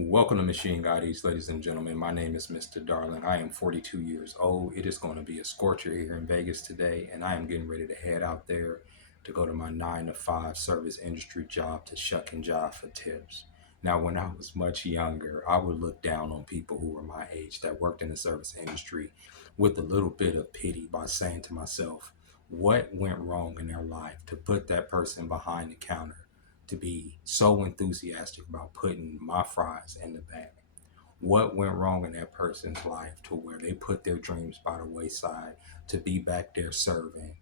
Welcome to Machine Guides, ladies and gentlemen. My name is Mr. Darling. I am 42 years old. It is going to be a scorcher here in Vegas today, and I am getting ready to head out there to go to my 9 to 5 service industry job to shuck and jive for tips. Now, when I was much younger, I would look down on people who were my age that worked in the service industry with a little bit of pity by saying to myself, what went wrong in their life to put that person behind the counter to be so enthusiastic about putting my fries in the bag? What went wrong in that person's life to where they put their dreams by the wayside to be back there serving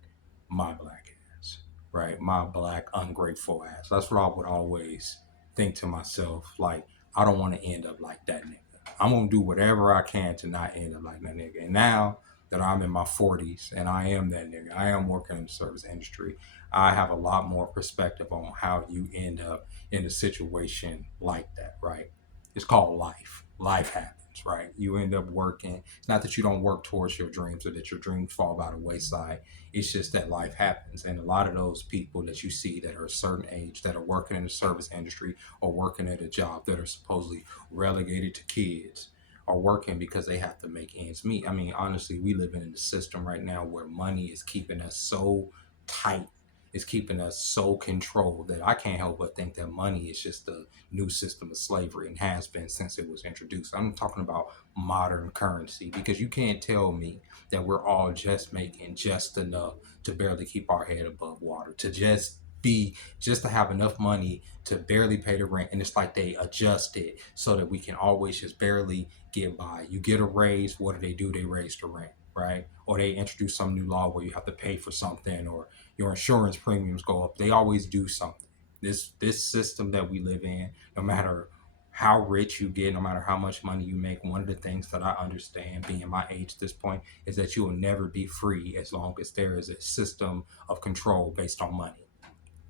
my black ass, right? My black ungrateful ass. That's what I would always think to myself. Like, I don't want to end up like that nigga. I'm gonna do whatever I can to not end up like that nigga. And now that I'm in my 40s and I am that nigga, I am working in the service industry, I have a lot more perspective on how you end up in a situation like that, right? It's called life. Life happens, right? You end up working. It's not that you don't work towards your dreams or that your dreams fall by the wayside. It's just that life happens. And a lot of those people that you see that are a certain age that are working in the service industry or working at a job that are supposedly relegated to kids are working because they have to make ends meet. I mean, honestly, we live in a system right now where money is keeping us so tight, it's keeping us so controlled that I can't help but think that money is just a new system of slavery and has been since it was introduced. I'm talking about modern currency because you can't tell me that we're all just making just enough to barely keep our head above water, to just to have enough money to barely pay the rent. And it's like they adjust it so that we can always just barely get by. You get a raise, what do? They raise the rent, right? Or they introduce some new law where you have to pay for something, or your insurance premiums go up. They always do something. This system that we live in, no matter how rich you get, no matter how much money you make, one of the things that I understand being my age at this point is that you will never be free as long as there is a system of control based on money.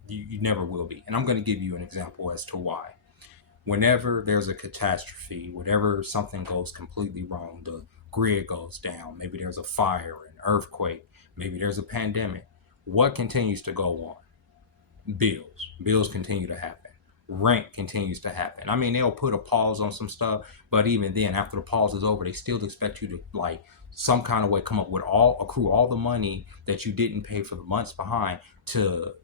You never will be. And I'm going to give you an example as to why. Whenever there's a catastrophe, whenever something goes completely wrong, the grid goes down, maybe there's a fire, an earthquake, maybe there's a pandemic, what continues to go on? Bills continue to happen. Rent continues to happen. I mean, they'll put a pause on some stuff, but even then, after the pause is over, they still expect you to, like, some kind of way come up with accrue all the money that you didn't pay for the months behind to,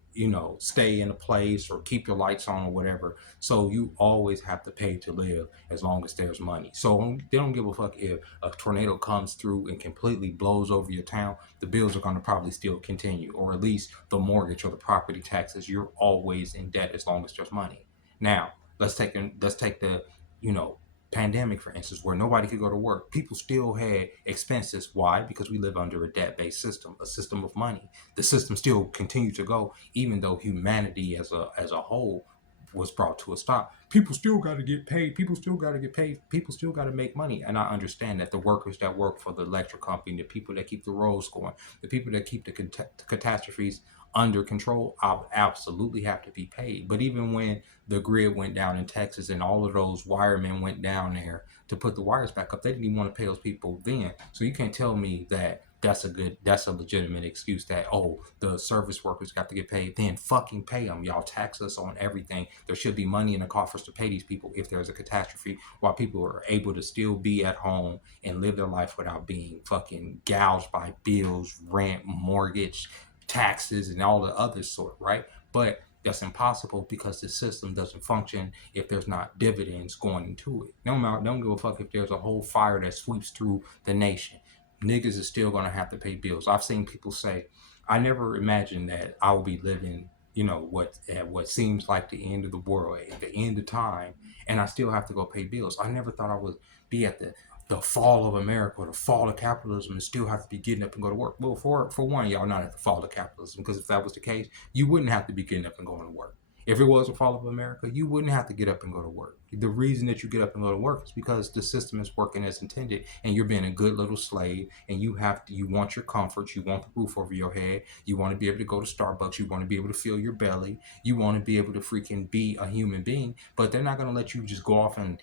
stay in a place or keep your lights on or whatever. So you always have to pay to live as long as there's money. So they don't give a fuck if a tornado comes through and completely blows over your town. The bills are going to probably still continue, or at least the mortgage or the property taxes. You're always in debt as long as there's money. Now, let's take the, you know, pandemic, for instance, where nobody could go to work. People still had expenses. Why? Because we live under a debt-based system, a system of money. The system still continued to go, even though humanity as a whole was brought to a stop. People still got to get paid. People still got to get paid. People still got to make money. And I understand that the workers that work for the electric company, the people that keep the roads going, the people that keep the catastrophes under control, I'll absolutely have to be paid. But even when the grid went down in Texas and all of those wiremen went down there to put the wires back up, they didn't even want to pay those people then. So you can't tell me that that's a legitimate excuse that, oh, the service workers got to get paid. Then fucking pay them. Y'all tax us on everything. There should be money in the coffers to pay these people if there's a catastrophe, while people are able to still be at home and live their life without being fucking gouged by bills, rent, mortgage, taxes, and all the other sort, right? But that's impossible because the system doesn't function if there's not dividends going into it. Don't give a fuck if there's a whole fire that sweeps through the nation. Niggas is still gonna have to pay bills. I've seen people say, I never imagined that I would be living, what seems like the end of the world, at the end of time, and I still have to go pay bills. I never thought I would be at the fall of America or the fall of capitalism and still have to be getting up and go to work. Well, for one, y'all not at the fall of capitalism, because if that was the case, you wouldn't have to be getting up and going to work. If it was a fall of America, you wouldn't have to get up and go to work. The reason that you get up and go to work is because the system is working as intended, and you're being a good little slave, and you want your comforts, you want the roof over your head, you want to be able to go to Starbucks, you want to be able to fill your belly, you want to be able to freaking be a human being, but they're not going to let you just go off and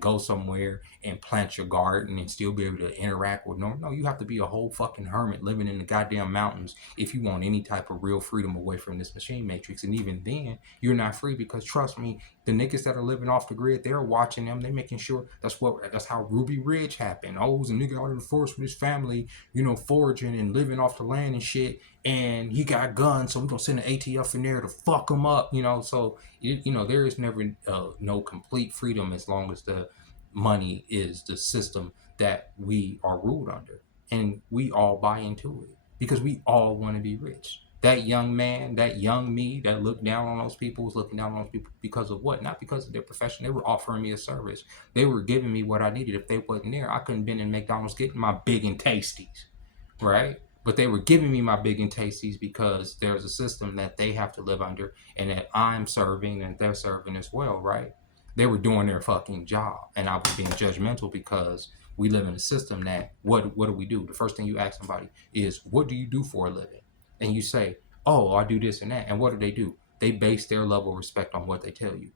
go somewhere and plant your garden and still be able to interact with no, you have to be a whole fucking hermit living in the goddamn mountains if you want any type of real freedom away from this machine matrix. And even then, you're not free, because trust me, The niggas that are living off the grid, they're watching them. They're making sure that's how Ruby Ridge happened. Oh, it was a nigga out in the forest with his family, foraging and living off the land and shit. And he got guns, so we're gonna send an ATF in there to fuck him up. So there is never no complete freedom as long as the money is the system that we are ruled under, and we all buy into it because we all want to be rich. That young man, that young me that looked down on those people was looking down on those people because of what? Not because of their profession. They were offering me a service. They were giving me what I needed. If they wasn't there, I couldn't been in McDonald's getting my big and tasties, right? But they were giving me my big and tasties because there's a system that they have to live under and that I'm serving and they're serving as well, right? They were doing their fucking job, and I was being judgmental because we live in a system that what do we do? The first thing you ask somebody is, what do you do for a living? And you say, oh, I do this and that. And what do? They base their level of respect on what they tell you.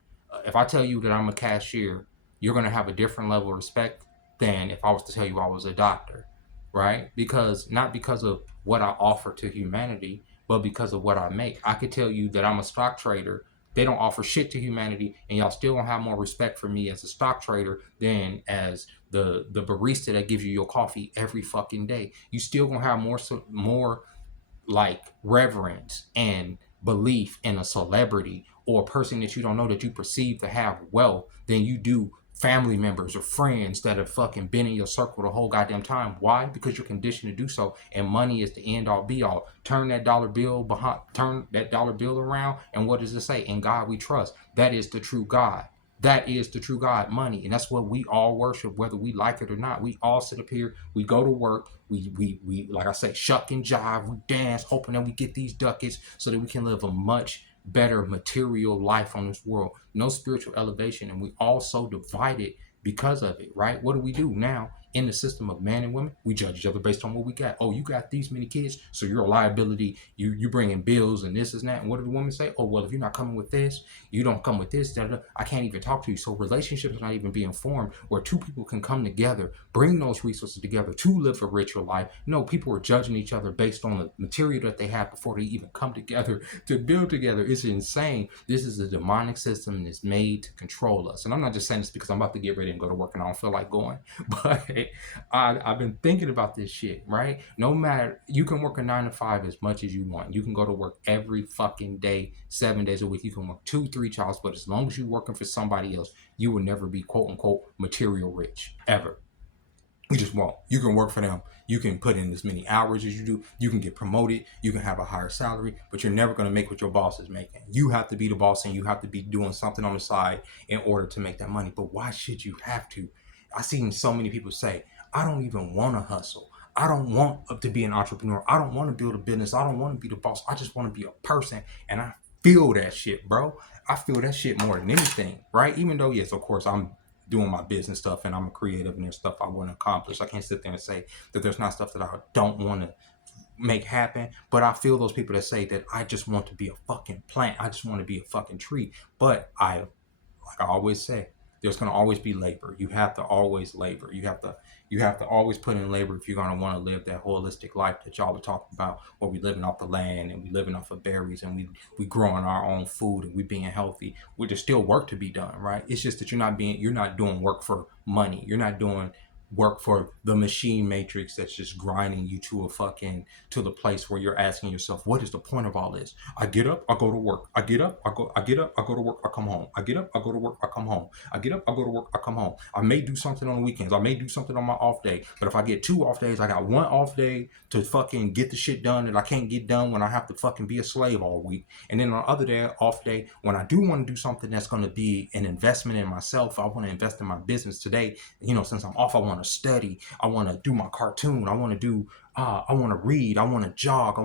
If I tell you that I'm a cashier, you're going to have a different level of respect than if I was to tell you I was a doctor, right? Not because of what I offer to humanity, but because of what I make. I could tell you that I'm a stock trader. They don't offer shit to humanity, and y'all still gonna have more respect for me as a stock trader than as the barista that gives you your coffee every fucking day. You still gonna have more like reverence and belief in a celebrity or a person that you don't know that you perceive to have wealth than you do family members or friends that have fucking been in your circle the whole goddamn time. Why? Because you're conditioned to do so, and money is the end all be all. Turn that dollar bill around, and what does it say? In God we trust. That is the true God. That is the true God, money. And that's what we all worship, whether we like it or not. We all sit up here, we go to work, we like I say, shuck and jive, we dance, hoping that we get these ducats so that we can live a much better material life on this world. No spiritual elevation, and we all so divided because of it, right? What do we do now in the system of man and women? We judge each other based on what we got. Oh, you got these many kids, so you're a liability. You bring in bills and this and that. And what do the women say? Oh, well, if you're not coming with this, you don't come with this, I can't even talk to you. So relationships are not even being formed where two people can come together, bring those resources together to live a richer life. No, people are judging each other based on the material that they have before they even come together to build together. It's insane. This is a demonic system that's made to control us. And I'm not just saying this because I'm about to get ready and go to work and I don't feel like going, but I've been thinking about this shit, right? No matter, you can work a 9 to 5 as much as you want. You can go to work every fucking day, 7 days a week. You can work 2-3 jobs, but as long as you're working for somebody else, you will never be quote unquote material rich, ever. You just won't. You can work for them. You can put in as many hours as you do. You can get promoted. You can have a higher salary, but you're never going to make what your boss is making. You have to be the boss, and you have to be doing something on the side in order to make that money. But why should you have to? I've seen so many people say, I don't even want to hustle. I don't want to be an entrepreneur. I don't want to build a business. I don't want to be the boss. I just want to be a person. And I feel that shit, bro. I feel that shit more than anything, right? Even though, yes, of course, I'm doing my business stuff and I'm a creative and there's stuff I want to accomplish. I can't sit there and say that there's not stuff that I don't want to make happen, but I feel those people that say that I just want to be a fucking plant. I just want to be a fucking tree. But like I always say, there's going to always be labor. You have to always labor. You have to always put in labor if you're going to want to live that holistic life that y'all are talking about, where we living off the land and we living off of berries and we growing our own food and we being healthy. There's still work to be done, right? It's just that you're not doing work for money. You're not doing work for the machine matrix that's just grinding you to the place where you're asking yourself, what is the point of all this? I get up, I go to work. I get up, I go to work, I come home. I get up, I go to work, I come home. I get up, I go to work, I come home. I may do something on the weekends. I may do something on my off day. But if I get 2 off days, I got 1 off day to fucking get the shit done that I can't get done when I have to fucking be a slave all week. And then on the other day, off day, when I do want to do something that's going to be an investment in myself, I want to invest in my business today. Since I'm off, I want to study. I want to do my cartoon. I want to read. I want to jog.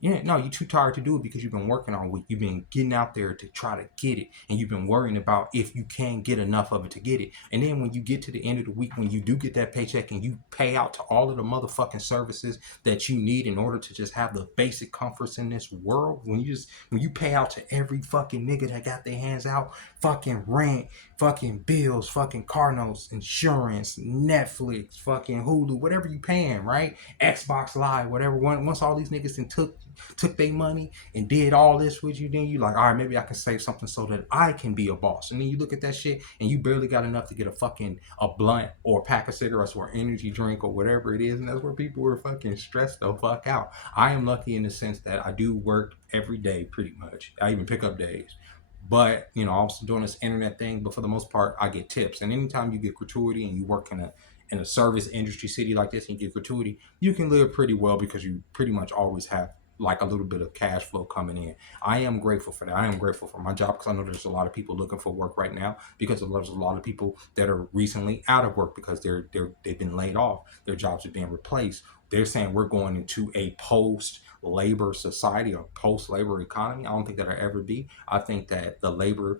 You're too tired to do it because you've been working all week. You've been getting out there to try to get it. And you've been worrying about if you can get enough of it to get it. And then when you get to the end of the week, when you do get that paycheck and you pay out to all of the motherfucking services that you need in order to just have the basic comforts in this world, when you pay out to every fucking nigga that got their hands out, fucking rent, fucking bills, fucking car notes, insurance, Netflix, fucking Hulu, whatever you paying, right? Xbox Xbox Live, whatever. Once all these niggas and took their money and did all this with you, then you like, all right, maybe I can save something so that I can be a boss. And then you look at that shit and you barely got enough to get a blunt or a pack of cigarettes or an energy drink or whatever it is. And that's where people are fucking stressed the fuck out. I am lucky in the sense that I do work every day pretty much. I even pick up days. But I'm also doing this internet thing. But for the most part, I get tips. And anytime you get gratuity and you work in a service industry city like this and you get gratuity, you can live pretty well because you pretty much always have like a little bit of cash flow coming in. I am grateful for that. I am grateful for my job because I know there's a lot of people looking for work right now because there's a lot of people that are recently out of work because they've been laid off. Their jobs are being replaced. They're saying we're going into a post-labor society or post-labor economy. I don't think that'll ever be. I think that the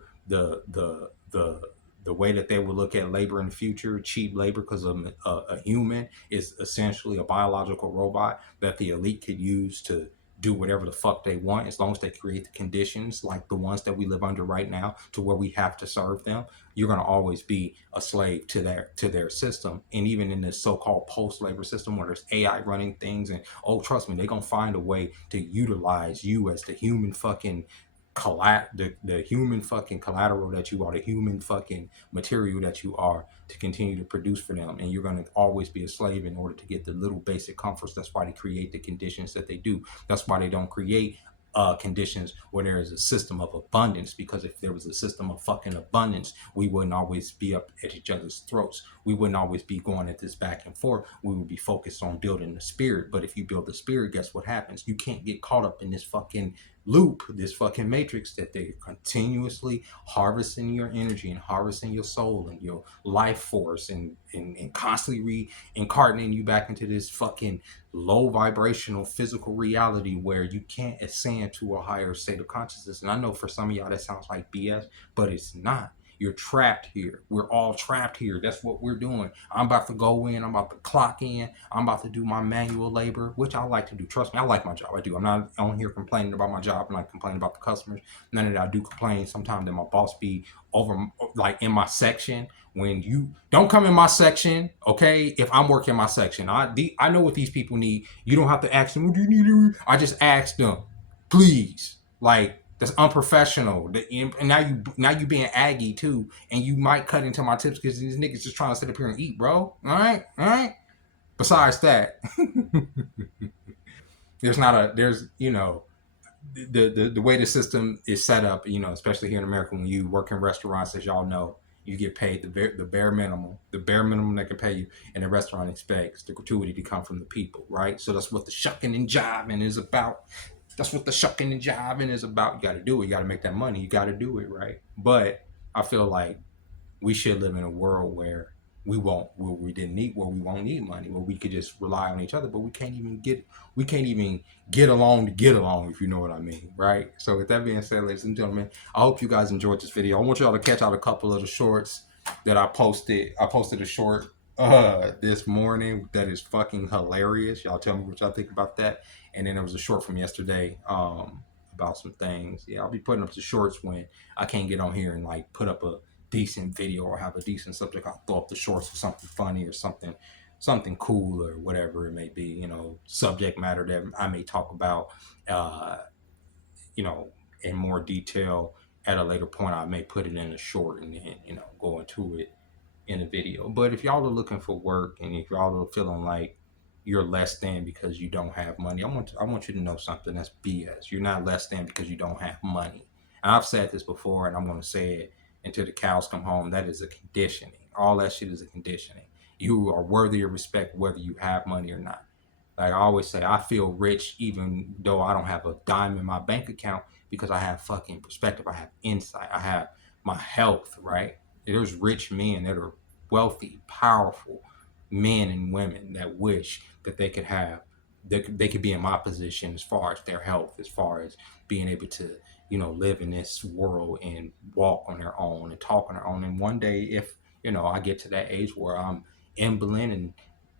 way that they would look at labor in the future, cheap labor, because a human is essentially a biological robot that the elite could use to do whatever the fuck they want, as long as they create the conditions like the ones that we live under right now, to where we have to serve them. You're going to always be a slave to their system. And even in this so-called post-labor system where there's AI running things, and trust me, they're going to find a way to utilize you as the human fucking the human fucking collateral that you are, the human fucking material that you are, to continue to produce for them. And you're going to always be a slave in order to get the little basic comforts. That's why they create the conditions that they do. That's why they don't create conditions where there is a system of abundance, because if there was a system of fucking abundance, we wouldn't always be up at each other's throats. We wouldn't always be going at this back and forth. We would be focused on building the spirit. But if you build the spirit, guess what happens? You can't get caught up in this fucking loop, this fucking matrix that they're continuously harvesting your energy and harvesting your soul and your life force and constantly reincarnating you back into this fucking low vibrational physical reality where you can't ascend to a higher state of consciousness. And I know for some of y'all that sounds like BS, but it's not. You're trapped here. We're all trapped here. That's what we're doing. I'm about to go in. I'm about to clock in. I'm about to do my manual labor, which I like to do. Trust me, I like my job. I do. I'm not on here complaining about my job. I'm not complaining about the customers. None of that. I do complain sometimes that my boss be over, like in my section. When you don't come in my section, okay? If I'm working my section, I know what these people need. You don't have to ask them, what do you need? I just ask them, please. Like, that's unprofessional. And now you being aggy too, and you might cut into my tips because these niggas just trying to sit up here and eat, bro. All right. Besides that, there's the way the system is set up, especially here in America, when you work in restaurants, as y'all know, you get paid the bare minimum. The bare minimum they can pay you, and the restaurant expects the gratuity to come from the people, right? So that's what the shucking and jiving is about. That's what the shucking and jiving is about. You got to do it. You got to make that money. You got to do it, right? But I feel like we should live in a world where we didn't need, where we won't need money, where we could just rely on each other, but we can't even get along to get along, if you know what I mean, right? So with that being said, ladies and gentlemen, I hope you guys enjoyed this video. I want y'all to catch out a couple of the shorts that I posted. I posted a short this morning that is fucking hilarious. Y'all tell me what y'all think about that. And then there was a short from yesterday about some things. Yeah, I'll be putting up the shorts when I can't get on here and like put up a decent video or have a decent subject. I'll throw up the shorts for something funny or something cool or whatever it may be, subject matter that I may talk about, in more detail at a later point. I may put it in a short and then, go into it in a video. But if y'all are looking for work and if y'all are feeling like you're less than because you don't have money, I want you to know something. That's BS. You're not less than because you don't have money. And I've said this before, and I'm going to say it until the cows come home. That is a conditioning. All that shit is a conditioning. You are worthy of respect whether you have money or not. Like I always say, I feel rich even though I don't have a dime in my bank account because I have fucking perspective. I have insight. I have my health, right? There's rich men that are wealthy, powerful men and women that wish that they could have, they could be in my position as far as their health, as far as being able to, live in this world and walk on their own and talk on their own. And one day, if, I get to that age where I'm invalid and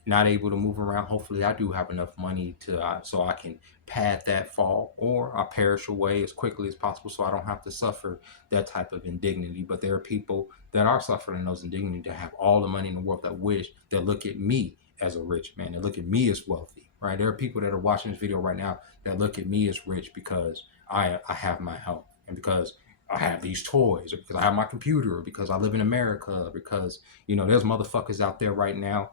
not able to move around, hopefully I do have enough money to so I can pad that fall, or I perish away as quickly as possible so I don't have to suffer that type of indignity. But there are people that are suffering those indignity that have all the money in the world that look at me as a rich man, that look at me as wealthy, right? There are people that are watching this video right now that look at me as rich because I have my health, and because I have these toys, or because I have my computer, or because I live in America, because, you know, there's motherfuckers out there right now,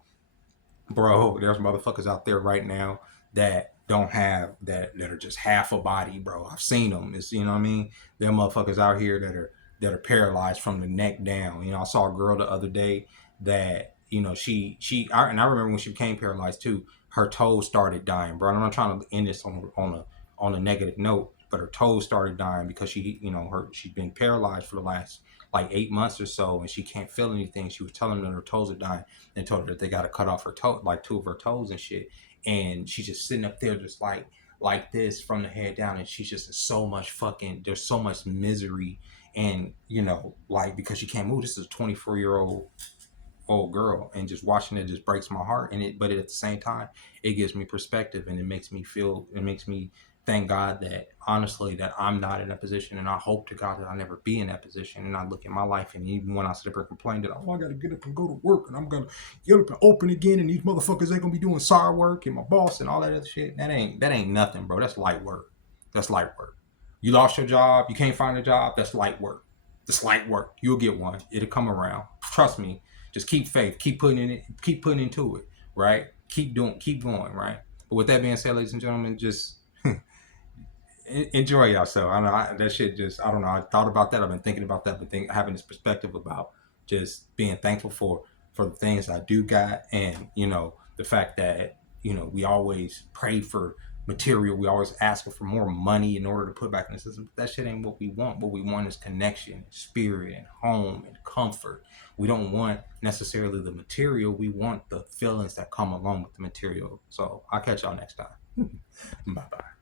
bro. There's motherfuckers out there right now that don't have that are just half a body, bro. I've seen them. It's, you know what I mean? There are motherfuckers out here that are paralyzed from the neck down. You know, I saw a girl the other day that, you know, and I remember when she became paralyzed too. Her toes started dying, bro. And I'm not trying to end this on a negative note, but her toes started dying because she, you know, she's been paralyzed for the last like 8 months or so, and she can't feel anything. She was telling them that her toes are dying, and told her that they got to cut off her toe, like two of her toes and shit. And she's just sitting up there, just like this from the head down, and she's just in so much fucking. There's so much misery, and, you know, like, because she can't move. This is a 24-year-old girl, and just watching it just breaks my heart. But at the same time, it gives me perspective, and it makes me thank God that, honestly, that I'm not in that position, and I hope to God that I'll never be in that position. And I look at my life, and even when I sit up and complain that, oh, I gotta get up and go to work, and I'm gonna get up and open again, and these motherfuckers ain't gonna be doing side work, and my boss and all that other shit, that ain't nothing, bro. That's light work. That's light work. You lost your job, you can't find a job, that's light work. That's light work. You'll get one. It'll come around. Trust me. Just keep faith. Keep putting into it, right? Keep going, right? But with that being said, ladies and gentlemen, just enjoy yourself. I know that shit just, I don't know. I thought about that. I've been thinking about that, having this perspective about just being thankful for the things I do got. And, you know, the fact that, you know, we always pray for material. We always ask for more money in order to put back in the system. But that shit ain't what we want. What we want is connection, spirit, and home, and comfort. We don't want necessarily the material. We want the feelings that come along with the material. So I'll catch y'all next time. Bye-bye.